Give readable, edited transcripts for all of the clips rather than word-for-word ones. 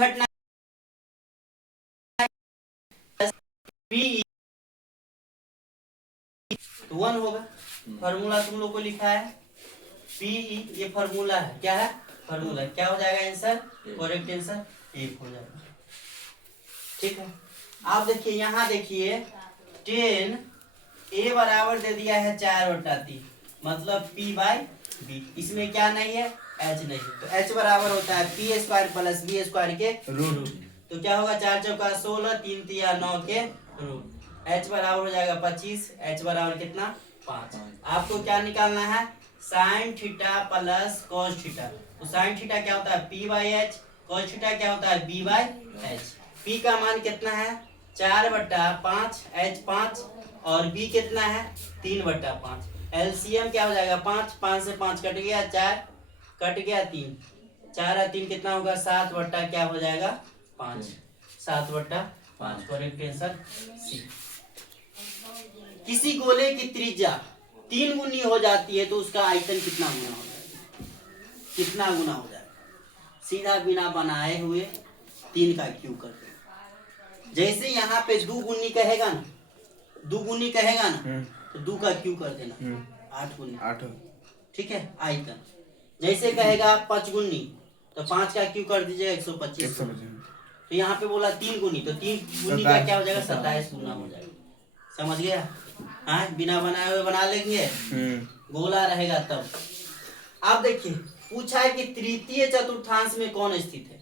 घटना पी तो 1 होगा। फॉर्मूला तुम लोग को लिखा है पीई, ये फॉर्मूला है, क्या है फॉर्मूला, क्या हो जाएगा आंसर, करेक्ट आंसर 1 हो जाएगा। ठीक है, आप देखिए यहाँ देखिए 10 ए बराबर दे दिया है 4/3, मतलब P बाई बी, इसमें क्या नहीं है H नहीं, तो H बराबर होता है P² प्लस B² के रूट। तो क्या होगा 4 चौका 16, 3 तिया 9 के रूट। H बराबर हो जाएगा 25, H बराबर कितना 5। आपको क्या निकालना है sine theta plus cos theta. तो साइन थीटा क्या होता है P/H, कॉस थीटा क्या होता है B/H। P का मान कितना है 4/5, H 5 और B कितना है 3/5। एलसीएम क्या हो जाएगा 5, 5 से 5 कट गया 4, कट गया 3, 4 और 3 कितना होगा 7 बट्टा क्या हो जाएगा 5, 7/5। Correct answer C. किसी गोले की त्रिज्या 3 गुनी हो जाती है तो उसका आयतन कितना गुना हो जाएगा, कितना गुना हो जाएगा, सीधा बिना बनाए हुए 3 का क्यू कर दो। जैसे यहाँ पे 2 गुनी कहेगा ना, 2 गुनी कहेगा ना तो 2 का क्यू कर देना 8 गुनी 8। ठीक है, आयतन जैसे कहेगा 5 गुनी तो 5 का क्यू कर दीजिएगा 125। तो यहाँ पे बोला 3 गुनी तो 3 गुनी का क्या हो जाएगा 27 गुना हो जाएगा। समझ गया, हाँ बिना बनाए हुए बना लेंगे, गोला रहेगा तब। आप देखिए पूछा है कि तृतीय चतुर्थांश में कौन स्थित है,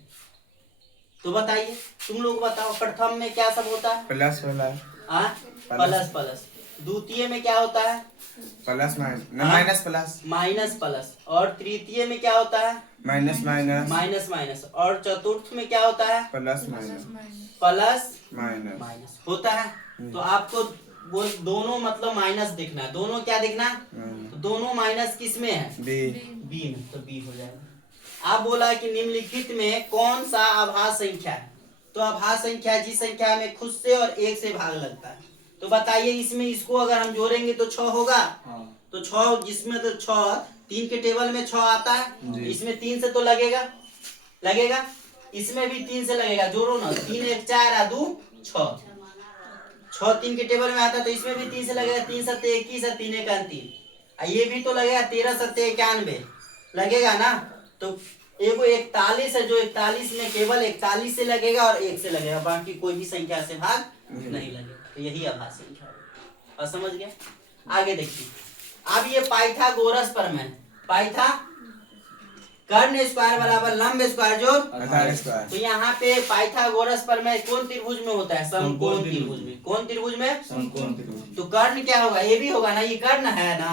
तो बताइए तुम लोग बताओ। प्रथम में क्या सब होता है प्लस प्लस प्लस, द्वितीय में क्या होता है plus minus plus minus plus, और तृतीय में क्या होता है माइनस माइनस माइनस माइनस, और चतुर्थ में क्या होता है plus minus plus minus minus होता है। तो आपको वो दोनों मतलब माइनस दिखना है, दोनों क्या दिखना है, तो दोनों माइनस किस में है बी में, तो बी हो जाएगा। आप बोला कि निम्नलिखित में कौन सा अभाज्य संख्या है, तो अभाज्य संख्या जिस संख्या में खुद से और 1 से भाग लगता है। तो बताइए इसमें इसको अगर हम जोड़ेंगे तो 6 होगा, तो 6 जिसमें तो 6 3 के टेबल में 6 आता है, इसमें 3 से तो लगेगा, इसमें भी 3 से लगेगा, जोड़ो ना 3 1 4 2 6, 6 3 के टेबल में आता है तो इसमें भी 3 से लगेगा, 3 7 21 है, 3 1 3, ये भी तो लगेगा 13 7 91 लगेगा ना। तो एगो 41 है जो 41 में केवल 41 से लगेगा और 1 से लगेगा, बाकी कोई भी संख्या से भाग नहीं लगेगा, तो यही अभाज्य संख्या है। और समझ गया, आगे देखिए। अब ये पाइथागोरस प्रमेय, पाइथा कर्ण स्क्वायर बराबर लंब स्क्वायर जो आधार स्क्वायर। तो यहाँ पे पाइथागोरस प्रमेय कौन त्रिभुज में होता है समकोण त्रिभुज में, कौन त्रिभुज में समकोण त्रिभुज। तो कर्ण क्या होगा ए बी होगा ना, ये कर्ण है ना,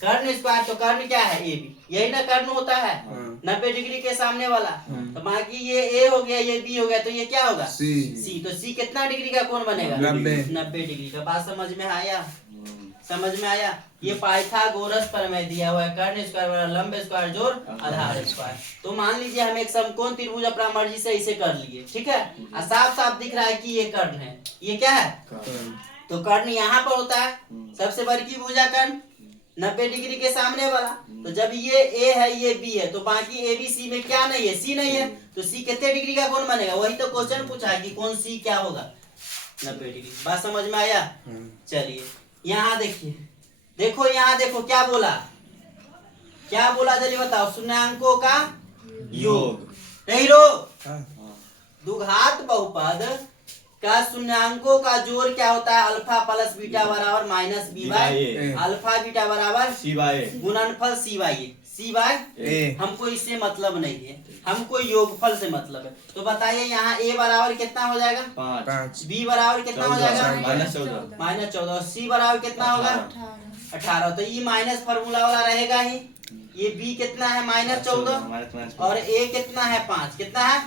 कर्ण स्क्वायर तो कर्ण क्या है ए बी, यही ना कर्ण होता है 90 डिग्री के सामने वाला। तो बाकी ये ए हो गया ये बी हो गया, तो ये क्या होगा सी। तो सी कितना डिग्री का कोण बनेगा 90 डिग्री का। बात समझ में आया, समझ में आया। ये पाइथागोरस प्रमेय दिया हुआ है, कर्ण स्क्वायर बराबर लंब स्क्वायर जोड़ आधार स्क्वायर। तो मान लीजिए हम एक समकोण त्रिभुज अपना मर्जी से इसे कर लिए, ठीक है, साफ साफ दिख रहा है कि ये कर्ण है, ये क्या है तो कर्ण यहाँ पर होता है, सबसे बड़ी भुजा कर्ण 90 डिग्री के सामने वाला। तो जब ये ए है ये बी है तो बाकी ए बी सी में क्या नहीं है सी नहीं है, तो सी कितने डिग्री का कोण बनेगा, वही तो क्वेश्चन पूछा है कि कौन सी क्या होगा 90 डिग्री। बात समझ में आया। चलिए यहाँ देखिए, देखो यहाँ देखो क्या बोला, क्या बोला जल्दी बताओ, शून्याङ्कों का योग नहीं रो, द्विघात बहुपद का शून्याङ्कों का जोड़ क्या होता है अल्फा प्लस बीटा बराबर minus B by A, alpha beta बराबर सी बाई गुणनफल सी बाई ए, सी बाई ए। हमको इससे मतलब नहीं है, हमको योगफल से मतलब है। तो बताइए यहाँ ए बराबर कितना हो जाएगा 5, बी बराबर कितना हो जाएगा -14, और सी बराबर कितना होगा 18। तो ये माइनस फार्मूला वाला रहेगा ही, ये बी कितना है -14 और ए कितना है 5, कितना है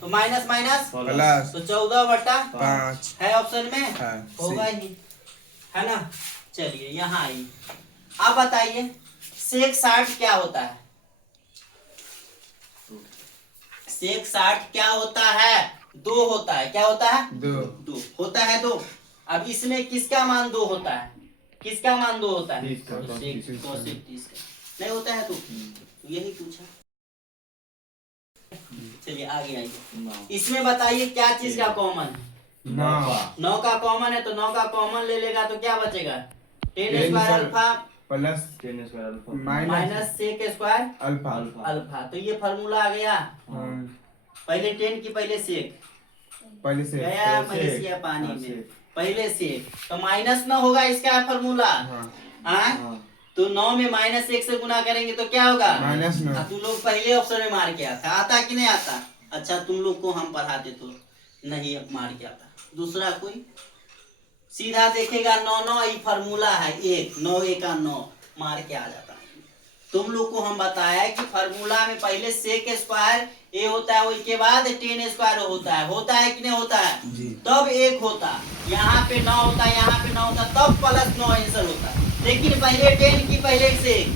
तो माइनस माइनस प्लस, तो 14/5 है ऑप्शन में होगा सी। ही, है ना। चलिए यहाँ आई, अब बताइए सेक 60 क्या होता है, सेक 60 क्या होता है 2 होता है, क्या होता है 2 होता है 2। अब इसमें किसका मान 2 होता है, किसका मान 2 होता है तो सेक कोसेक 30 नहीं होता है, तो यही पूछा। चलिए आगे आइए। इसमें बताइए क्या चीज का कॉमन है? 9 का कॉमन है, तो 9 का कॉमन ले लेगा तो क्या बचेगा? 10 square alpha plus 10 square alpha minus sec square alpha alpha. तो ये फार्मूला आ गया। पहले 10 की पहले सेक पहले से गया मलेशिया पानी में, पहले सेक तो माइनस ना होगा इसका फार्मूला। हाँ तो 9 में -1 से गुना करेंगे तो क्या होगा? -9। तुम लोग पहले ऑप्शन में मार के आता कि नहीं आता? अच्छा तुम लोग को हम पढ़ाते तो नहीं मार के आता। दूसरा कोई सीधा देखेगा 9 ये फार्मूला है, 1 9 1 का 9 मार के आ जाता है। तुम लोग को हम बताया कि फार्मूला में पहले सेक स्क्वायर ए होता है, उसके बाद 10 स्क्वायर होता है कि नहीं होता है? तब 1 होता, यहाँ पे 9 होता, यहाँ पे 9 होता, तब प्लस 9 आंसर होता। लेकिन पहले 10 की पहले सेक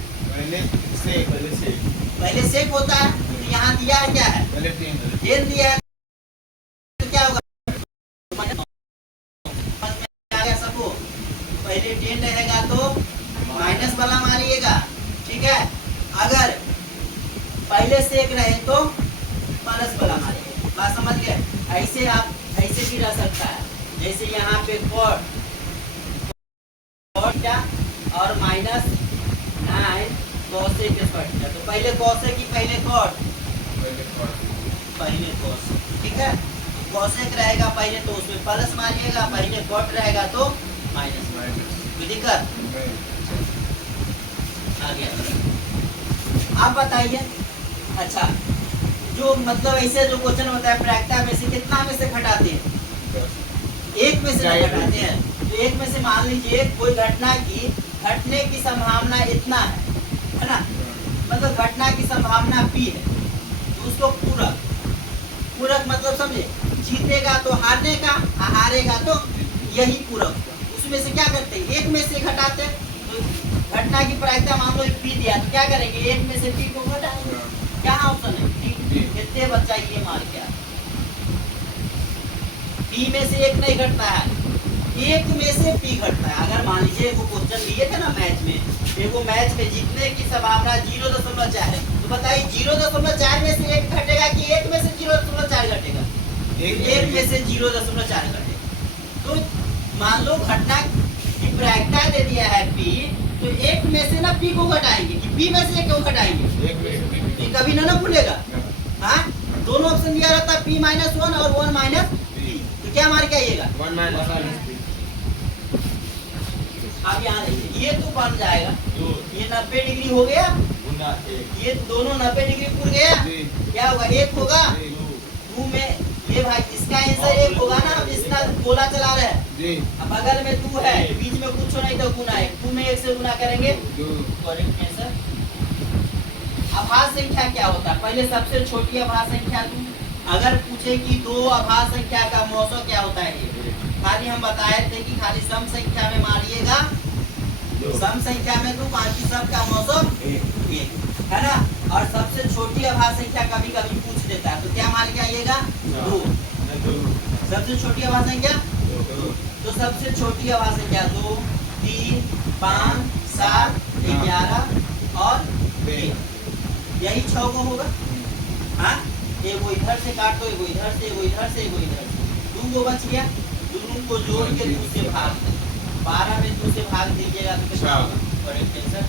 पहले सेक होता है, तो यहाँ दिया है क्या है? 10 दिया है तो क्या होगा? सबको पहले 10 रहेगा तो माइनस वाला मारिएगा, ठीक है। अगर पहले सेक रहे तो प्लस वाला मारिएगा। बात समझ गए? ऐसे आप ऐसे भी रह सकता है, जैसे यहाँ पे कॉट और माइनस 9 कोसेक स्क्वायर। तो पहले कोसेक की पहले कॉट पहले कोसेक, ठीक है। कोसेक रहेगा पहले तो उसमें प्लस मारिएगा, पहले कॉट रहेगा तो माइनस। कोई दिक्कत? आ गया। आप बताइए। अच्छा जो मतलब ऐसे जो क्वेश्चन होता है प्रायिकता में से कितना में से घटाते हैं? 1 में से घटाते हैं। तो 1 में से मान लीजिए कोई घटना की घटने की संभावना इतना है ना, मतलब घटना की संभावना p है, तो उसको पूरक मतलब समझे, जीतेगा तो हारने का, हारेगा तो यही पूरक। उसमें से क्या करते हैं? 1 में से घटाते हैं। तो घटना की प्रायिकता मान लो p दिया तो क्या करेंगे? 1 में से p को घटाएंगे। क्या ऑप्शन है? कितने बच्चा ये मार क्या? p में से 1 नहीं घटता है, 1 में से p घटता है। अगर मान लीजिए वो क्वेश्चन दिए थे ना मैच में, देखो मैच में जीतने की संभावना 0.4 है, तो बताइए 0.4 में से 1 घटेगा कि 1 में से 0.4 घटेगा? 1 में से 0.4 घटेगा। तो मान लो घटना की प्रायिकता दे दिया है p, तो 1 में से ना p को घटाएंगे कि p में से 1 को घटाएंगे? p कभी ना भूलेगा। हाँ दोनों ऑप्शन दिया रहता है p -1 और 1 -p, तो क्या मार के आइएगा? 1 आप यहाँ देखिए, ये तो बन जाएगा, ये 90 डिग्री हो गया, ये दोनों 90 डिग्री पूर गया, क्या होगा? 1 होगा 2 में, ये भाई इसका आंसर 1 होगा ना। अब इसका गोला चला रहे हैं, अब बगल में 2 है, बीच में कुछ नहीं तो गुना है, 2 में 1 से गुना करेंगे, करेक्ट आंसर। अभाज्य संख्या क्या होता है? पहले सबसे छोटी अभाज्य संख्या दूं। अगर पूछे कि 2 अभाज्य संख्या का मौसम क्या होता है, खाली हम बताए थे कि खाली सम संख्या में मारिएगा, सम संख्या में तो बाकी सब का मौसम 1 है ना। और सबसे छोटी अभाज्य संख्या कभी कभी पूछ देता है, तो क्या मार के आइएगा? 2। सबसे छोटी अभाज्य संख्या 2, तो सबसे छोटी अभाज्य संख्या 2 3 5 7 11 और 1, यही 6 को होगा। हाँ एगो इधर से काट दो, एगो इधर से, एगो इधर से, एगो इधर से, 2 गो बच गया। दोनों को जोड़ के 2 से भाग, 12 में 2 से भाग दीजिएगा तो कितना होगा? Correct answer.